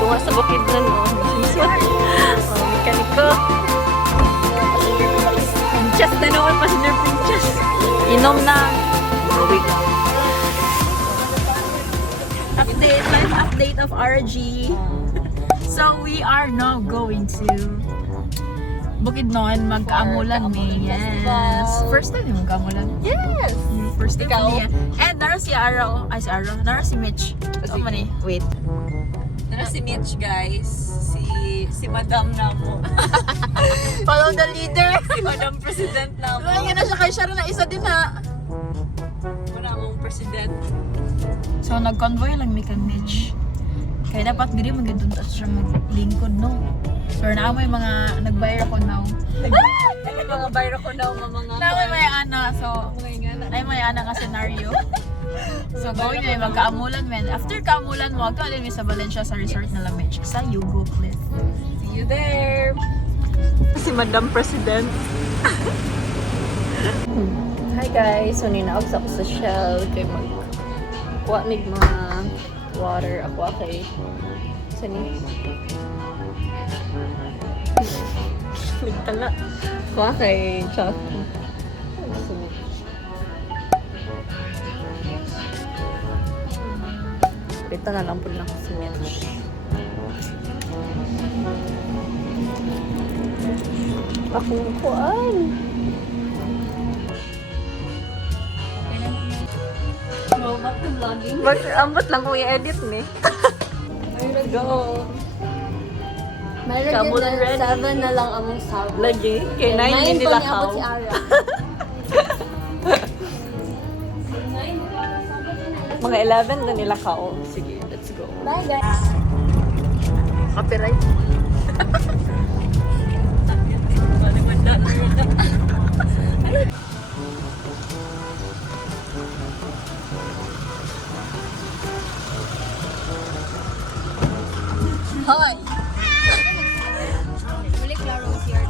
Tunga sa bukid na no. Mekaniko. Princess na naman, passenger princess. Inom na. Uwi lang. Update, live update of RG. So we are now going to Bukidnon, magkaamulan ni. Yes. First time yung magkaamulan. Yes! First time Ikaw? niya. And nara si Araw. Ay, si Araw. Nara si Mitch. Oh, mani. Wait. Nara si Mitch, guys. Si Madam na mo. Follow the leader. Si Madam President na mo. Lagyan na siya kay Sharon na isa din ha. Wala mong President. So nag-convoy lang mi kang Mitch. Kaya dapat diri magandun ta siya maglingkod no. So na may mga nagbayar ako now. Mga bayro ko daw mga Na may ana so mga ingana. ay may ana nga scenario. So going na magkaamulan men. After kaamulan mo ka din mi sa Valencia sa resort na Lamich sa Yugo Cliff. See you there! Si Madam President. Hi guys, so ninaog ako sa Shell kay magkuha mig mga water ako kay sani. Nagtala. Kuha kay Chucky. Dito na lang po lang si Mitch. Akong kuan. Go back to vlogging. Ambot lang kung i-edit ni. Let's go! Mayroon Kamot din ready. na 7 na lang among sahod. Lagi. Kay 9 din nila kao. Si Ara. Mga 11 na nila kao. Sige, let's go. Bye guys. Copyright. Hoy! Muli klaro si Ara.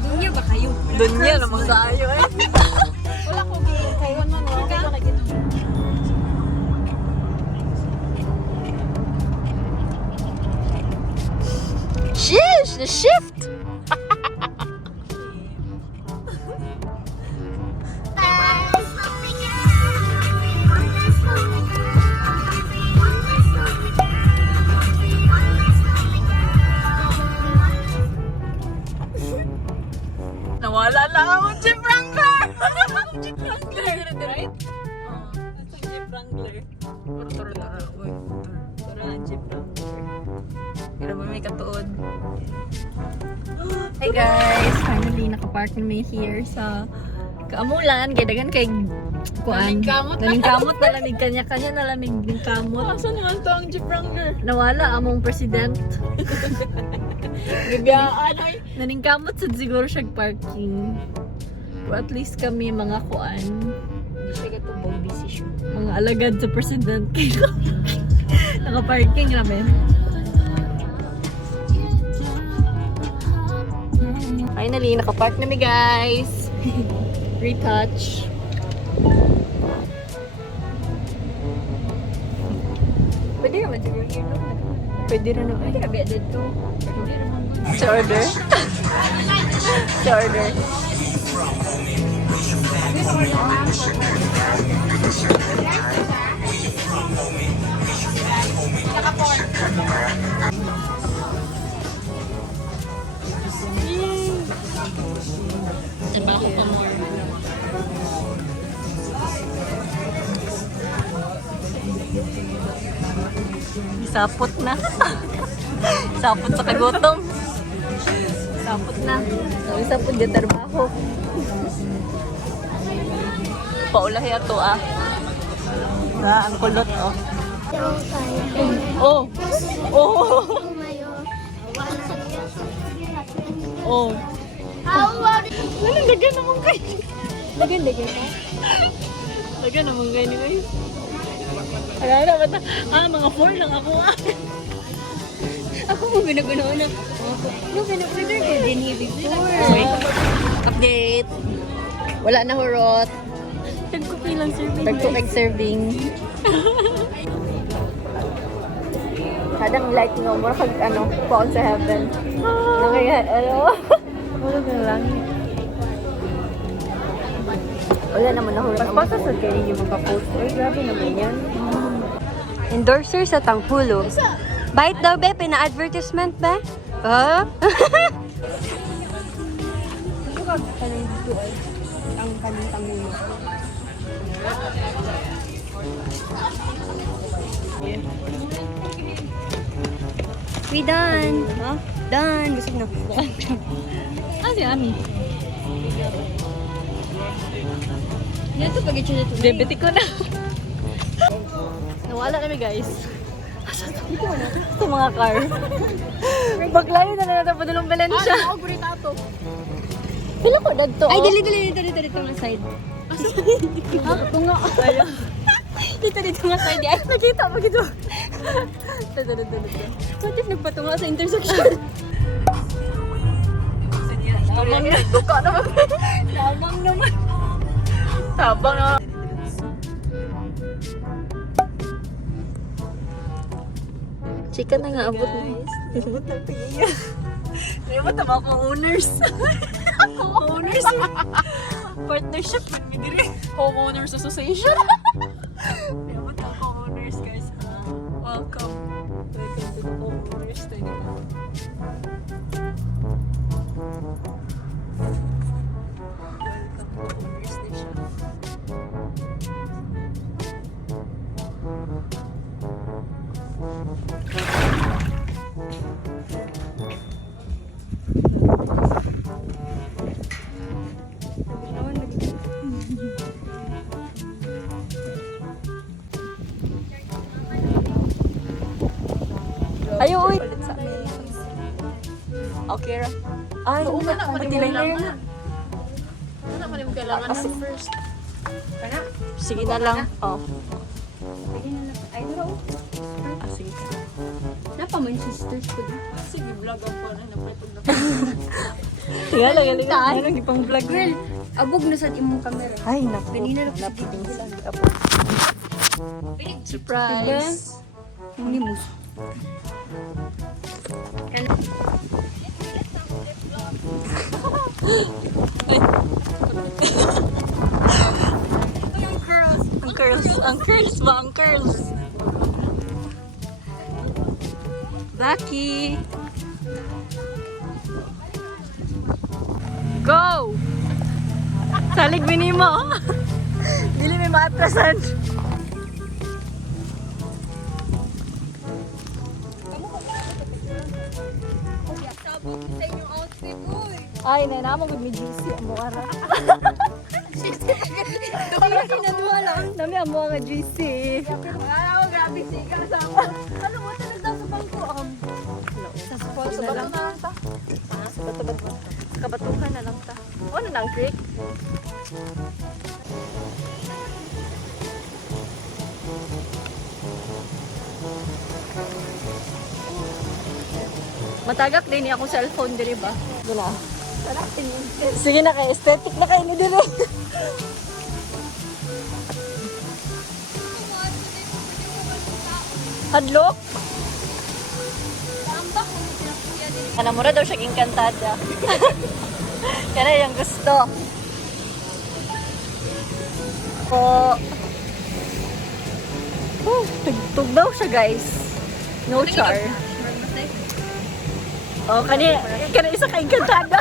Dunya ba kayo? Doon niya naman tayo eh. Wala ko kayo man wala ko na gito. Sheesh! The shift! Nawala lang ako, Jeep Wrangler! Jeep Wrangler, right? That's a Jeep Wrangler. Para Jeep Wrangler. Pero ba may katuod? Hey guys! Finally, nakapark na may here sa Kaamulan. Kaya dagan kay kuan. Naningkamot. Naningkamot na lamig kanya-kanya na lamig ng kamot. Saan naman to ang Jeep Wrangler? Nawala among president. Gagayaan ay. Naningkamot sa siguro siya parking. But at least kami mga kuan. Hindi siya katubog decision. Mga alagad sa president. Naka-parking namin. Finally, nakapark na mi guys. Retouch. Pwede naman siguro yun. Pwede rin naman. Pwede na ba dito? Pwede naman. Sa order. Sa order. Trabaho ka more. Sapot na. Sapot sa kagutom. Sapot na. Ang sapot yung trabaho. Paulahi ato ah. Na, ang kulot oh. Oh. Oh. Oh. Wala, lagyan naman kayo. Lagyan ka? Lagyan naman kayo ni guys. Alala ba ta? Mga 4 lang ako ah. Ako mo binagunaon na. No, binagunaon ko din here before. Update. Wala na hurot. Tagkupi lang serving. Tagtukig serving. Kadang like no, mura kag ano, paon sa heaven. Nakaya, ano? Wala na lang. Wala naman ako rin. Pagpasa sa kayo yung magpa-post. Ay, grabe naman yan. Endorser sa Tangpulo. Bite daw, be. Pina-advertisement, be. Ha? Ito ka kalang dito ay. Ang kaling Tangpulo. We done. Ha? Done. Busog na. Si Ami. Yan ito pag-itso na ito. Diabetic ko na. Nawala kami guys. Sa mga car. Paglayo na natin padulong Valencia. Ako, burrito. Pila ko dagto. Ay, dito nga side. Ha? Tunga. Ayaw. Dito nga side. Ay, Nakita mo gito. what if nagpatunga sa intersection? Lamang na. Duka naman. Lamang naman. Tabang na. Chika na nga, abot na. Abot na tingin. Abot na mga co-owners. Co-owners. Partnership. Homeowners Association. Abot na co-owners guys. Welcome. Welcome to the co-owners. Welcome to co-owners station. Ayaw, uy. Palit sa amin. Okay ra. Ay, Oo, wala pa pati din layer kailangan. na. Ano pa rin kailangan ng first? Sige na lang. Oh. Ay, duro. Ah, sige ka. Napa man sisters ko din. Sige, vlog ako na. Napretog na. Tingnan lang, galing. Tahan. Meron ipang vlog. Girl, abog na sa imong camera. Ay, naku. Ganina na po Surprise. Muni mus. Ang curls. Ang curls ba? Ang curls. Lucky. Go! Salig bini mo. Dili may maatrasan. Ay, nainamang with me juicy ang mukha. Dami ang mga juicy. Grabe, siga sa ako. Ano mo talaga daw sa bangko? Sa spot na lang ta. Sa bato-bato. Sa kabatuhan na lang ta. O, ano nang creek? Matagak din niya akong cellphone diri ba? Wala. Sarap tingin. Sige na kay aesthetic na kayo ni diri. Hadlok? Ano mo daw siya inkantada. Kaya yung gusto. Po. Tugtog daw siya guys. No char. Oh, kani isa ka inkantada.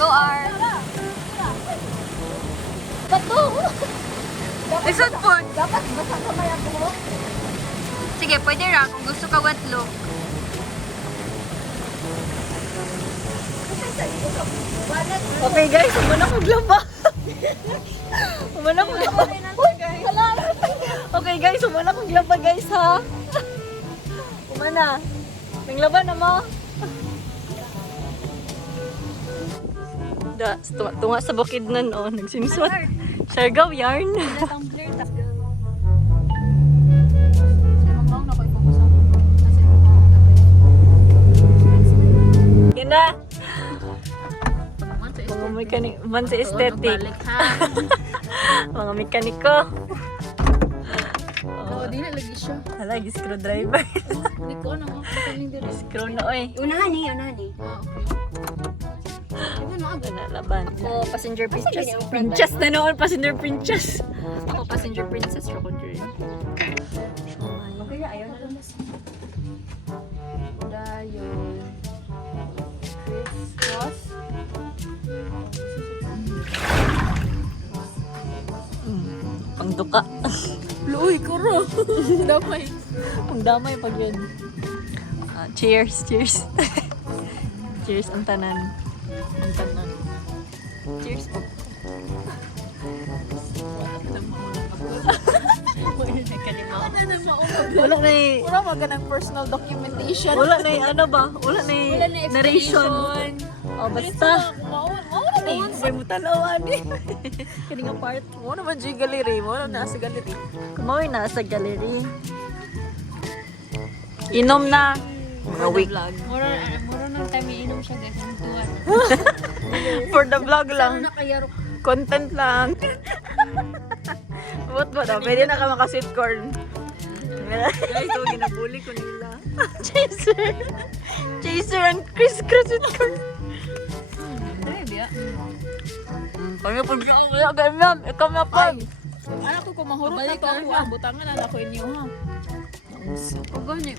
Go R. Bato. Isot po. Dapat basa kamay ako. Sige, pwede ra kung gusto ka wet look. Okay guys, umana ko glaba. Umana ko glaba. Okay guys, umana ko glaba guys ha. Umana. Nanglaba na mo. Da, tunga sa bukid na no, nagsimiswat. Siargaw yarn. Tumbler tapos. Yan na. Mga mekanik, man sa aesthetic. Balik ha. Mga mekaniko. Oo, di na lagi siya. Halagi, screwdriver. Hindi ko ano mo. Pagkaling dito. Screw na oy. Unahan eh, unahan eh. Ah, okay. Ano na agad? Laban. Ako, passenger princess. Princess na noon, passenger princess. Ako, passenger princess. Ako, Jerry. Okay na, ayaw na lang mas. Dayon. Crisscross. Pangduka. Luoy, kuro. Damay. Pangdamay pag yun. Cheers, cheers. Cheers ang tanan. Ang tanan. Cheers po. Wala na eh. Wala mga ng personal documentation. Wala na eh. Ano ba? Wala na eh. Wala na Narration. Oh, basta. Mauna na yun. Sabay mo tanawan eh. Kaning part. Mo naman G gallery. Mo na nasa gallery. Kumawi na sa gallery. Inom na. Mga week. Mura nang time iinom siya guys. Ang tuwan. For the vlog lang. Ano na kaya ro? Content lang. What ba daw? Pwede na ka maka-sweet corn. Guys, ito ginabuli ko nila. Chaser. Chaser and crisscross sweet corn. Ready ah. Kami po wala ganyan. Ikaw na po. Anak ko kung mahurot na to ako. Butangan na ako inyo ha. Pag ganyan.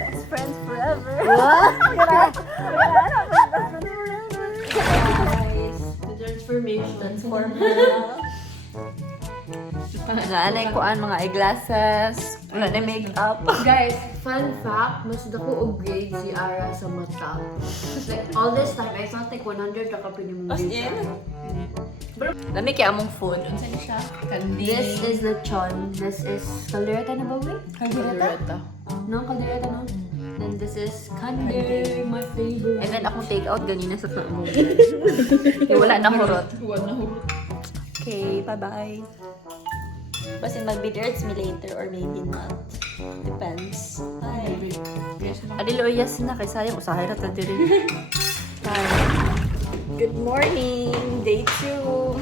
Best friends forever. Naanay ko ang mga eyeglasses. Wala na makeup. Guys, fun fact, mas dako og grade si Ara sa mata. Like, all this time, I thought like 100 na ka pinimong grade. Dami kaya among food. Unsan siya? This is lechon. This is caldereta na ba, wait? Caldereta. No, caldereta no? Then this is kander, my favorite. And then akong take out ganina sa mo. Wala na hurot. Huwag na hurot. Okay, bye-bye. Basta mag-be-dirts me later or maybe not. Depends. Bye. Adilo, yes na. Kaya sayang, usahay na tayo rin. Bye. Good morning! Day 2.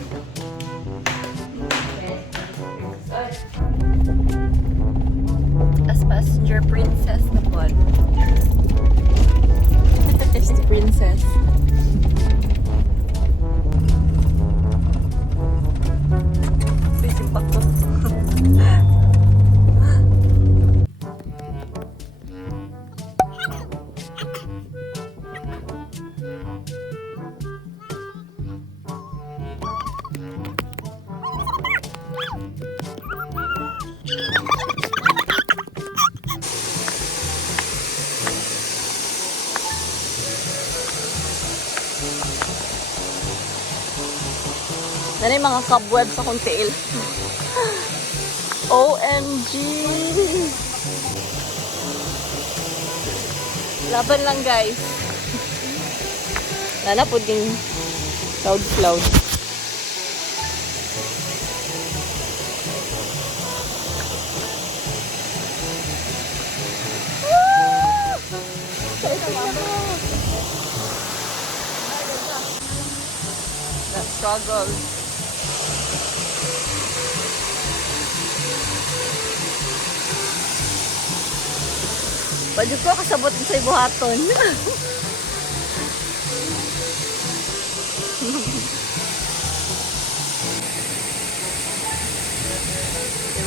As passenger princess na po. It's the princess. Simpak ko. Nani mga cobwebs sa kong tail. OMG! Laban lang guys. Lala po ding cloud. The struggle. Pwede ko kasabot sa ibuhaton. Here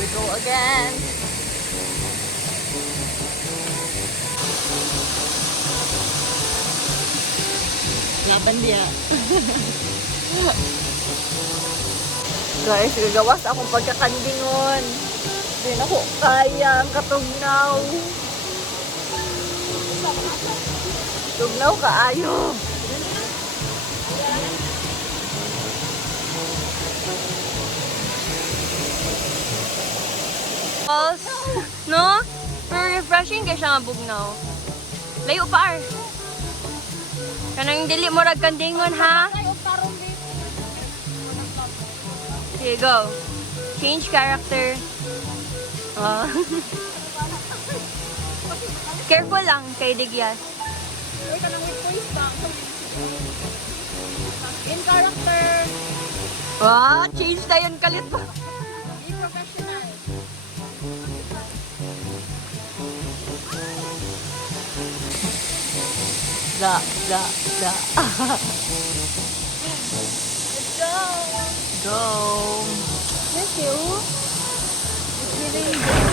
we go again. Laban dia. Guys, gagawas akong pagkakandingon. Hindi na ko kaya ang katugnaw. Tugnaw kaayo. No? Pero refreshing kaya siya nga bugnaw. Layo pa ar. Kanang dili mo rag kandingon ha. Here you go. Change character. Ah. Careful lang kay Digyas. Uy, ka nang with points ba? In character. Ah, change na yun kalit pa. Be professional. Ga. Let's go. Go. Thank you.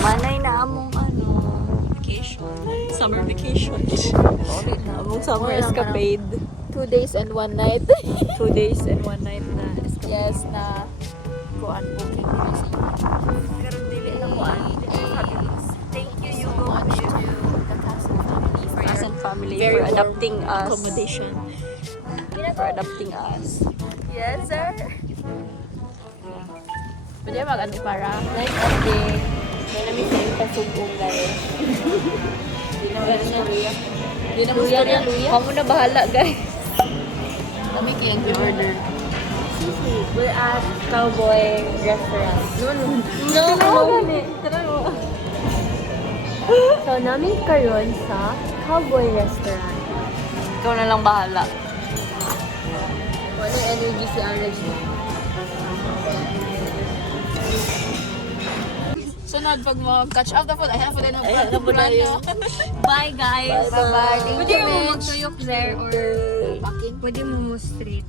Manay na among ano. Vacation. Summer vacation. Among summer Wala escapade. 2 days and 1 night. 2 days and 1 night na escape. Yes, na kuan booking nila sa inyo. Karon dili na ko Thank you, So much to the Castle family for your Cousin family very for warm adopting us. accommodation. For adopting us. Yes, sir. Pwede mag-ano para? Nice update. May namin sa yung pasugong guys. Di na Luya. Di na Luya na. Kamu na bahala guys. Kami kayo order. We're at Cowboy Restaurant. No. So, namin karon sa Cowboy Restaurant. Ikaw na lang bahala. Wala energy si Alex. Sunod, pag mag-catch up the food, ayan po din ang Ayan, bulalo. Bye guys. Bye-bye. Thank Pwede you, mo Mitch. mag-tuyok there or packing? Pwede mo straight.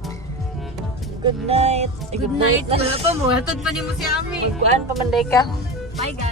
Good night. Good night. Wala pa mo. Hatod pa niyo mo si Ami. Kuan pamanday ka. Bye guys.